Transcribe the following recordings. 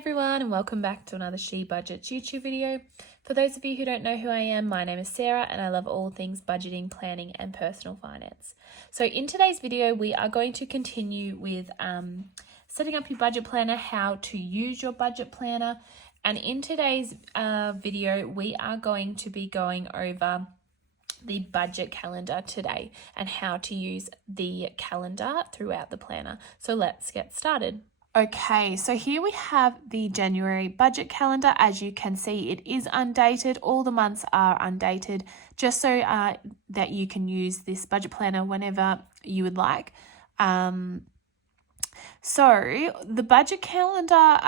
everyone, and welcome back to another She Budgets YouTube video. For those of you who don't know who I am, my name is Sarah and I love all things budgeting, planning and personal finance. So in today's video, we are going to continue with setting up your budget planner, how to use your budget planner. And in today's video, we are going to be going over the budget calendar today and how to use the calendar throughout the planner. So let's get started. Okay, so here we have the January budget calendar. As you can see, it is undated. All the months are undated, just so that you can use this budget planner whenever you would like. So the budget calendar,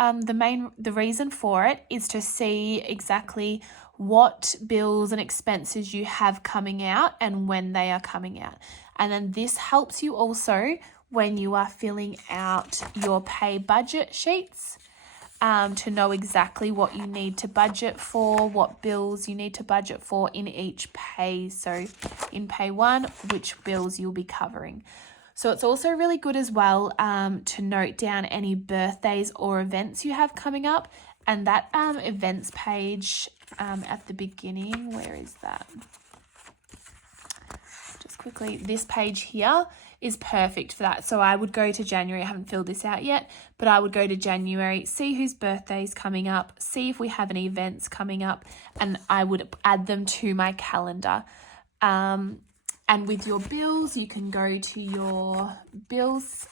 the reason for it is to see exactly what bills and expenses you have coming out and when they are coming out. And then this helps you also when you are filling out your pay budget sheets, to know exactly what you need to budget for, what bills you need to budget for in each pay. So in pay one, which bills you'll be covering. So it's also really good as well to note down any birthdays or events you have coming up. And that events page at the beginning, where is that? Just quickly, this page here is perfect for that. So I would go to January. I haven't filled this out yet, but I would go to January, see whose birthday is coming up, see if we have any events coming up, and I would add them to my calendar. And with your bills, you can go to your bills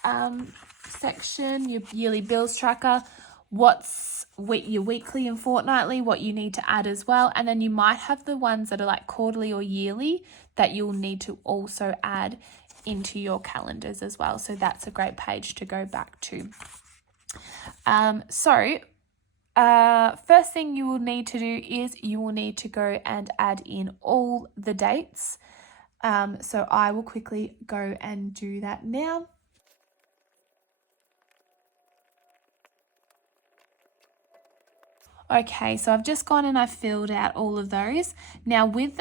section, your yearly bills tracker, what's your weekly and fortnightly, what you need to add as well. And then you might have the ones that are like quarterly or yearly that you'll need to also add into your calendars as well. So that's a great page to go back to. First thing you will need to do is you will need to go and add in all the dates. So I will quickly go and do that now. Okay, so I've just gone and I've filled out all of those. Now with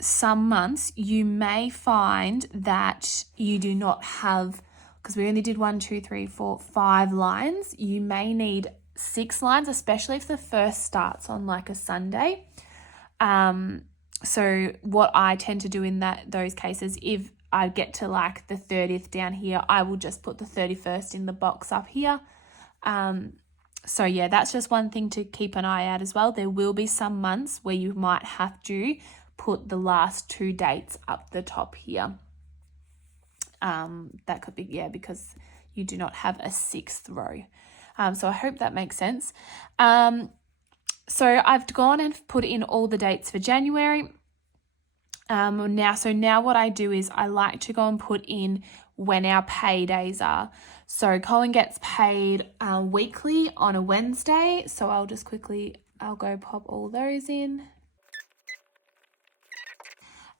some months, you may find that you do not have, because we only did 5 lines. You may need 6 lines, especially if the first starts on like a Sunday. So what I tend to do in those cases, if I get to like the 30th down here, I will just put the 31st in the box up here. So yeah, that's just one thing to keep an eye out as well. There will be some months where you might have to put the last 2 dates up the top here. That could be, because you do not have a 6th row. So I hope that makes sense. So I've gone and put in all the dates for January. Now what I do is I like to go and put in when our paydays are. So Colin gets paid weekly on a Wednesday. So I'll go pop all those in.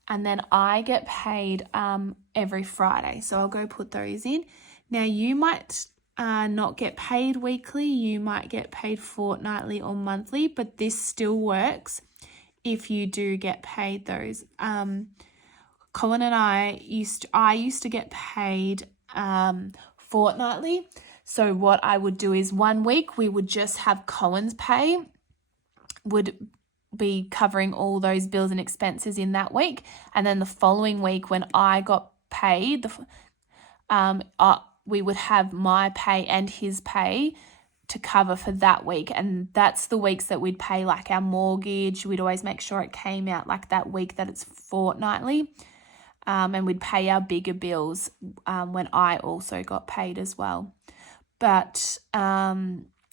And then I get paid every Friday. So I'll go put those in. Now you might not get paid weekly. You might get paid fortnightly or monthly, but this still works if you do get paid those. Colin and I used to get paid fortnightly. So what I would do is 1 week we would just have Colin's pay, would be covering all those bills and expenses in that week. And then the following week when I got paid, we would have my pay and his pay to cover for that week. And that's the weeks that we'd pay like our mortgage. We'd always make sure it came out like that week that it's fortnightly. And we'd pay our bigger bills when I also got paid as well. But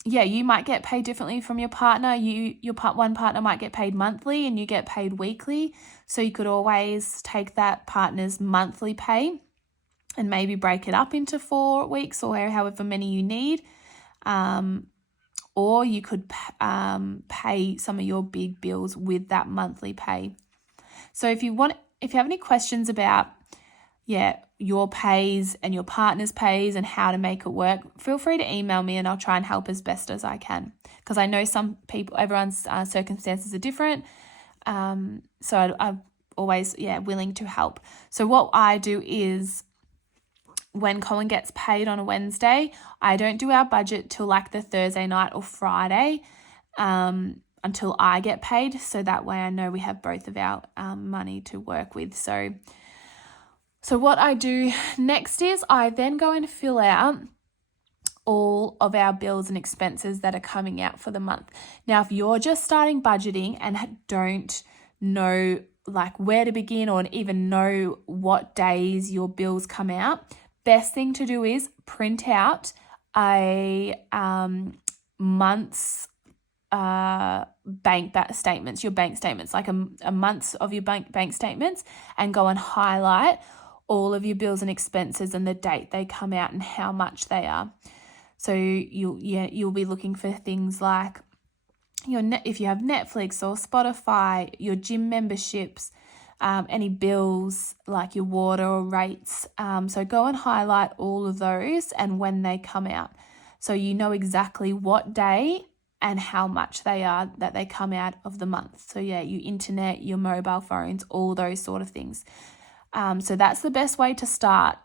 you might get paid differently from your partner. One partner might get paid monthly and you get paid weekly. So you could always take that partner's monthly pay and maybe break it up into 4 weeks or however many you need. Or you could pay some of your big bills with that monthly pay. So if you have any questions about your pays and your partner's pays and how to make it work, feel free to email me and I'll try and help as best as I can, because I know everyone's circumstances are different. So I'm always willing to help. So what I do is when Colin gets paid on a Wednesday, I don't do our budget till like the Thursday night or Friday until I get paid. So that way I know we have both of our money to work with. So what I do next is I then go and fill out all of our bills and expenses that are coming out for the month. Now, if you're just starting budgeting and don't know like where to begin or even know what days your bills come out, best thing to do is print out a month's bank statements, your bank statements, like a month's of your bank statements, and go and highlight all of your bills and expenses and the date they come out and how much they are. So you'll be looking for things like if you have Netflix or Spotify, your gym memberships, any bills like your water or rates. So go and highlight all of those and when they come out. So you know exactly what day and how much they are that they come out of the month. So yeah, your internet, your mobile phones, all those sort of things. So that's the best way to start.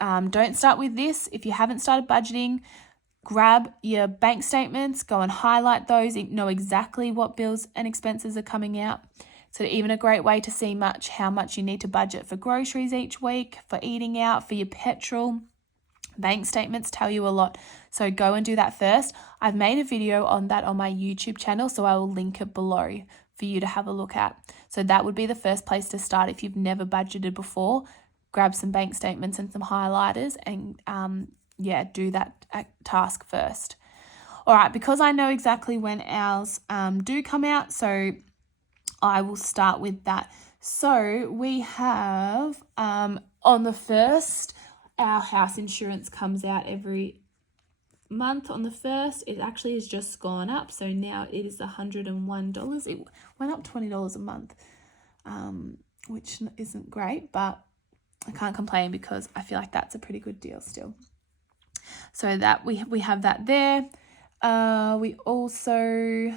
Don't start with this. If you haven't started budgeting, grab your bank statements, go and highlight those, know exactly what bills and expenses are coming out. So even a great way to see how much you need to budget for groceries each week, for eating out, for your petrol. Bank statements tell you a lot. So go and do that first. I've made a video on that on my YouTube channel, so I will link it below for you to have a look at. So that would be the first place to start if you've never budgeted before. Grab some bank statements and some highlighters and do that task first. All right, because I know exactly when ours do come out, so I will start with that. So we have on the 1st, our house insurance comes out every month on the 1st. It actually has just gone up, so now it is $101. It went up $20 a month, which isn't great, but I can't complain because I feel like that's a pretty good deal still. So that we have that there. We also,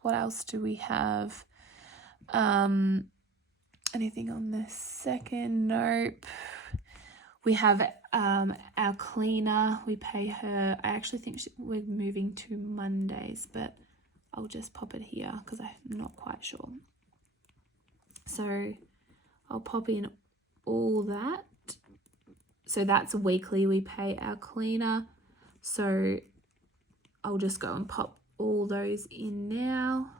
what else do we have? Anything on the 2nd? Nope. We have our cleaner. We pay her. I actually think we're moving to Mondays, but I'll just pop it here because I'm not quite sure. So I'll pop in all that. So that's weekly. We pay our cleaner. So I'll just go and pop all those in now.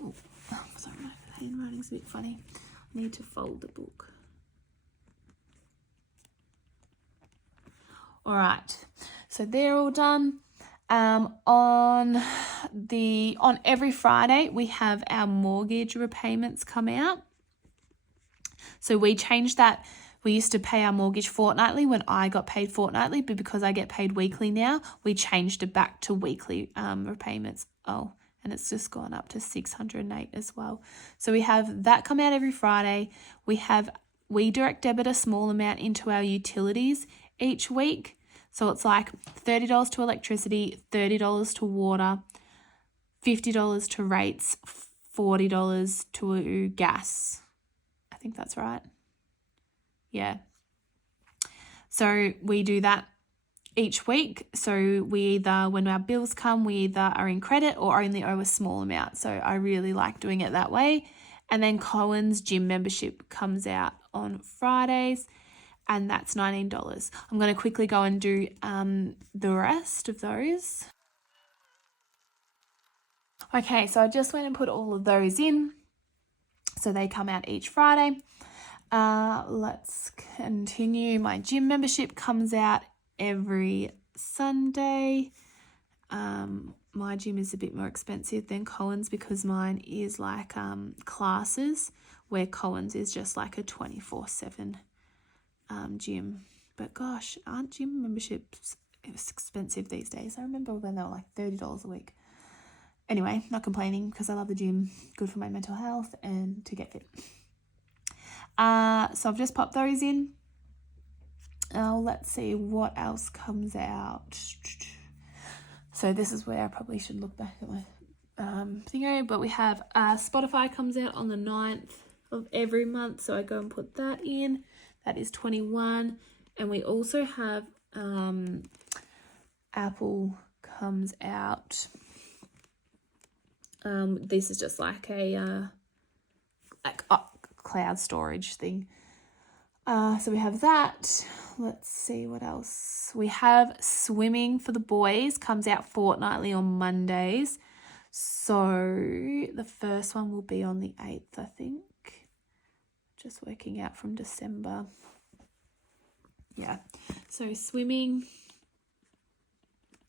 Oh, sorry, my handwriting's a bit funny. I need to fold the book. All right, so they're all done. On every Friday, we have our mortgage repayments come out. So we changed that. We used to pay our mortgage fortnightly when I got paid fortnightly, but because I get paid weekly now, we changed it back to weekly repayments. Oh, and it's just gone up to $608 as well. So we have that come out every Friday. We direct debit a small amount into our utilities each week. So it's like $30 to electricity, $30 to water, $50 to rates, $40 to gas. I think that's right. Yeah. So we do that each week. So we either, when our bills come, we either are in credit or only owe a small amount. So I really like doing it that way. And then Cohen's gym membership comes out on Fridays, and that's $19. I'm going to quickly go and do the rest of those. Okay, so I just went and put all of those in. So they come out each Friday. Let's continue. My gym membership comes out every Sunday. My gym is a bit more expensive than Cohen's because mine is like classes, where Cohen's is just like a 24/7 gym. But gosh, aren't gym memberships expensive these days? I remember when they were like $30 a week. Anyway, not complaining because I love the gym. Good for my mental health and to get fit. So I've just popped those in. Let's see what else comes out. So this is where I probably should look back at my thingo, but we have Spotify comes out on the 9th of every month. So I go and put that in. That is 21. And we also have Apple comes out. This is just like a cloud storage thing. So we have that. Let's see what else. We have swimming for the boys, comes out fortnightly on Mondays. So the first one will be on the 8th, I think. Just working out from December. Yeah. So swimming.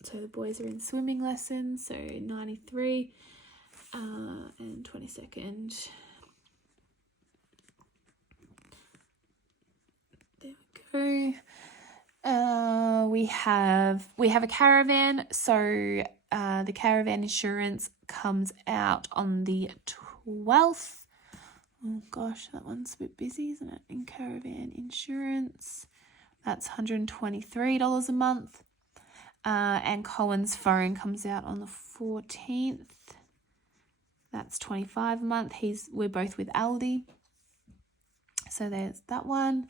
So the boys are in swimming lessons. So 93 and 22nd. There we go. We have a caravan. So the caravan insurance comes out on the 12th. Oh gosh, that one's a bit busy, isn't it? In caravan insurance, that's $123 a month. And Cohen's phone comes out on the 14th. That's $25 a month. We're both with Aldi. So there's that one.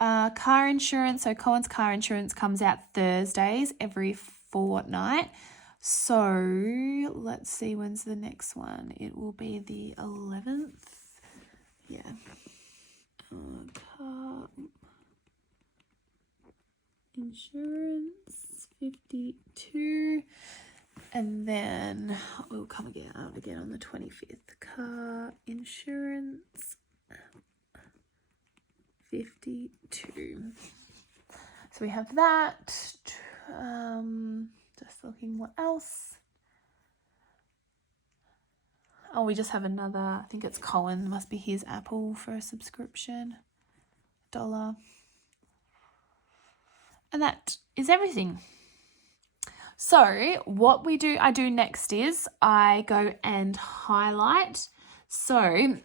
Car insurance. So Cohen's car insurance comes out Thursdays every fortnight. So let's see, when's the next one? It will be the 11th. Yeah. Car insurance 52. And then we'll come out again on the 25th. Car insurance 52. So we have that. Just looking what else. Oh, we just have another, I think it's Cohen, must be his Apple for a subscription. $1. And that is everything. So what I do next is I go and highlight. So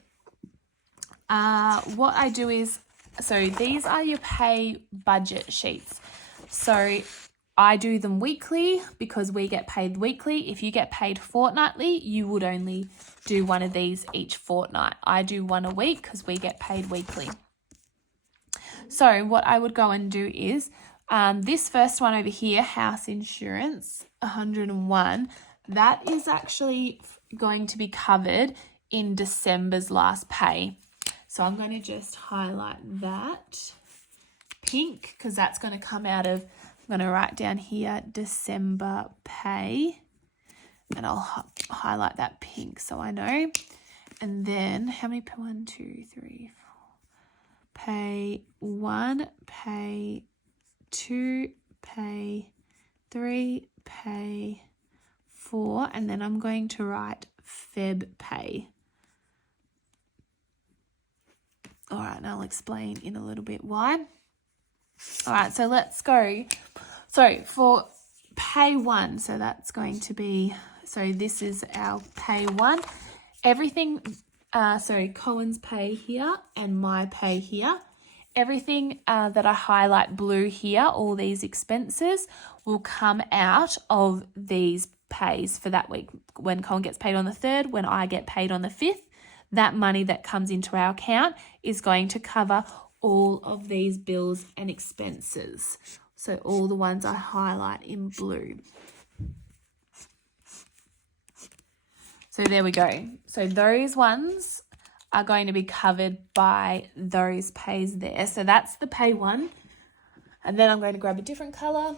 what I do is, so these are your pay budget sheets. So I do them weekly because we get paid weekly. If you get paid fortnightly, you would only do one of these each fortnight. I do one a week because we get paid weekly. So what I would go and do is this first one over here, house insurance, 101, that is actually going to be covered in December's last pay. So I'm going to just highlight that pink because that's going to come out of, I'm going to write down here, December pay, and I'll highlight that pink so I know. And then how many, 1, 2, 3, 4, pay 1, pay 2, pay 3, pay 4, and then I'm going to write Feb pay. All right, and I'll explain in a little bit why. All right, so let's go. So for pay 1, so that's going to be, so this is our pay 1. Everything, so Cohen's pay here and my pay here. Everything that I highlight blue here, all these expenses, will come out of these pays for that week. When Cohen gets paid on the 3rd, when I get paid on the 5th, that money that comes into our account is going to cover all of these bills and expenses. So all the ones I highlight in blue. So there we go. So those ones are going to be covered by those pays there. So that's the pay 1. And then I'm going to grab a different colour.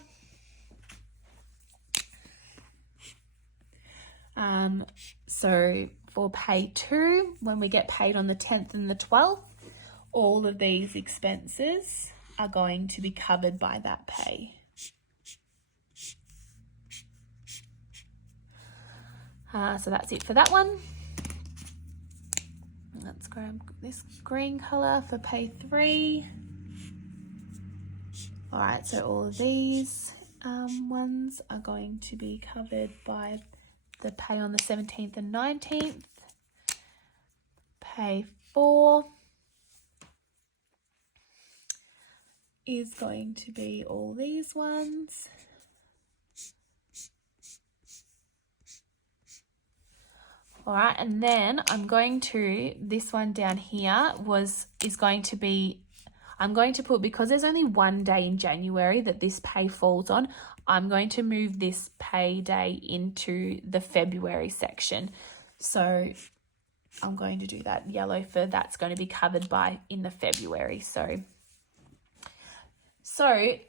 So for pay 2, when we get paid on the 10th and the 12th, all of these expenses are going to be covered by that pay. So that's it for that one. Let's grab this green colour for pay 3. All right, so all of these ones are going to be covered by the pay on the 17th and 19th. Pay 4 is going to be all these ones. All right, and then I'm going to, this one down here is going to be, I'm going to put, because there's only one day in January that this pay falls on, I'm going to move this pay day into the February section. So I'm going to do that yellow for that's going to be covered by in the February. So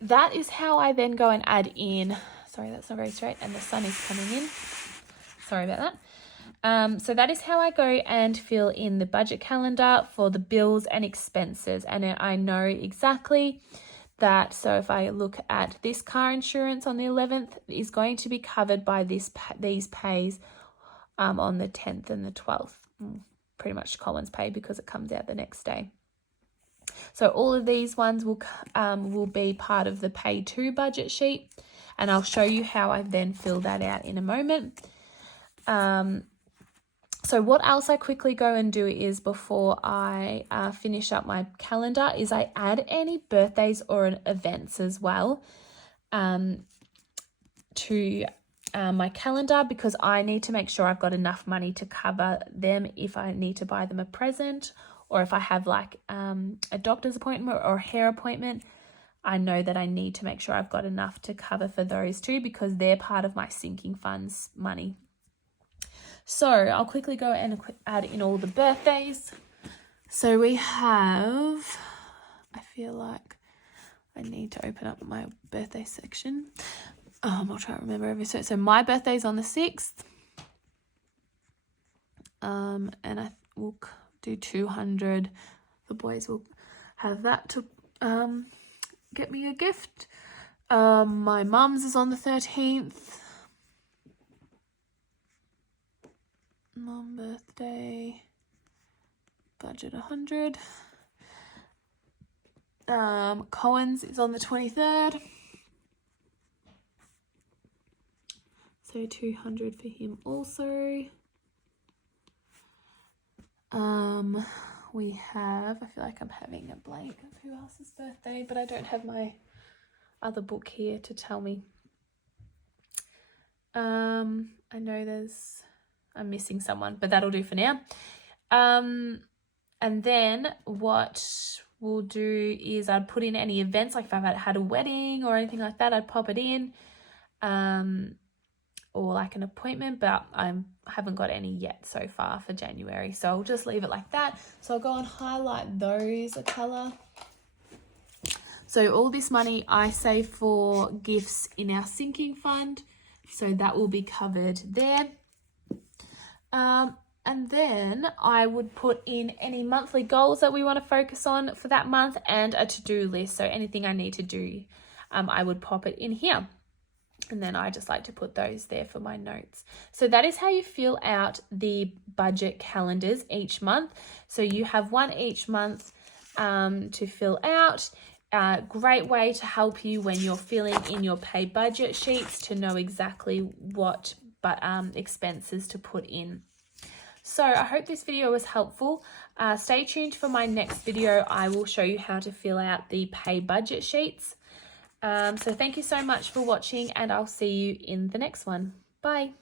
that is how I then go and add in, sorry, that's not very straight, and the sun is coming in. Sorry about that. So that is how I go and fill in the budget calendar for the bills and expenses. And I know exactly that. So if I look at this car insurance on the 11th, is going to be covered by these pays on the 10th and the 12th. Pretty much Colin's pay because it comes out the next day. So all of these ones will be part of the pay to budget sheet. And I'll show you how I then fill that out in a moment. So what else I quickly go and do is before I finish up my calendar is I add any birthdays or events as well to my calendar, because I need to make sure I've got enough money to cover them if I need to buy them a present, or if I have like a doctor's appointment or a hair appointment. I know that I need to make sure I've got enough to cover for those too, because they're part of my sinking funds money. So I'll quickly go and add in all the birthdays. So we have, I feel like I need to open up my birthday section. I'll try to remember everything. So my birthday's on the 6th. And I will do 200. The boys will have that to get me a gift. My mum's is on the 13th. Mum birthday, budget 100. Cohen's is on the 23rd. So 200 for him also. We have, I feel like I'm having a blank of who else's birthday, but I don't have my other book here to tell me. I know I'm missing someone, but that'll do for now. And then what we'll do is I'd put in any events, like if I've had a wedding or anything like that, I'd pop it in, or like an appointment, but I haven't got any yet so far for January. So I'll just leave it like that. So I'll go and highlight those a colour. So all this money I save for gifts in our sinking fund. So that will be covered there. And then I would put in any monthly goals that we want to focus on for that month and a to-do list. So anything I need to do, I would pop it in here. And then I just like to put those there for my notes. So that is how you fill out the budget calendars each month. So you have one each month to fill out. Great way to help you when you're filling in your pay budget sheets to know exactly what expenses to put in. So I hope this video was helpful. Stay tuned for my next video. I will show you how to fill out the pay budget sheets. So thank you so much for watching, and I'll see you in the next one. Bye.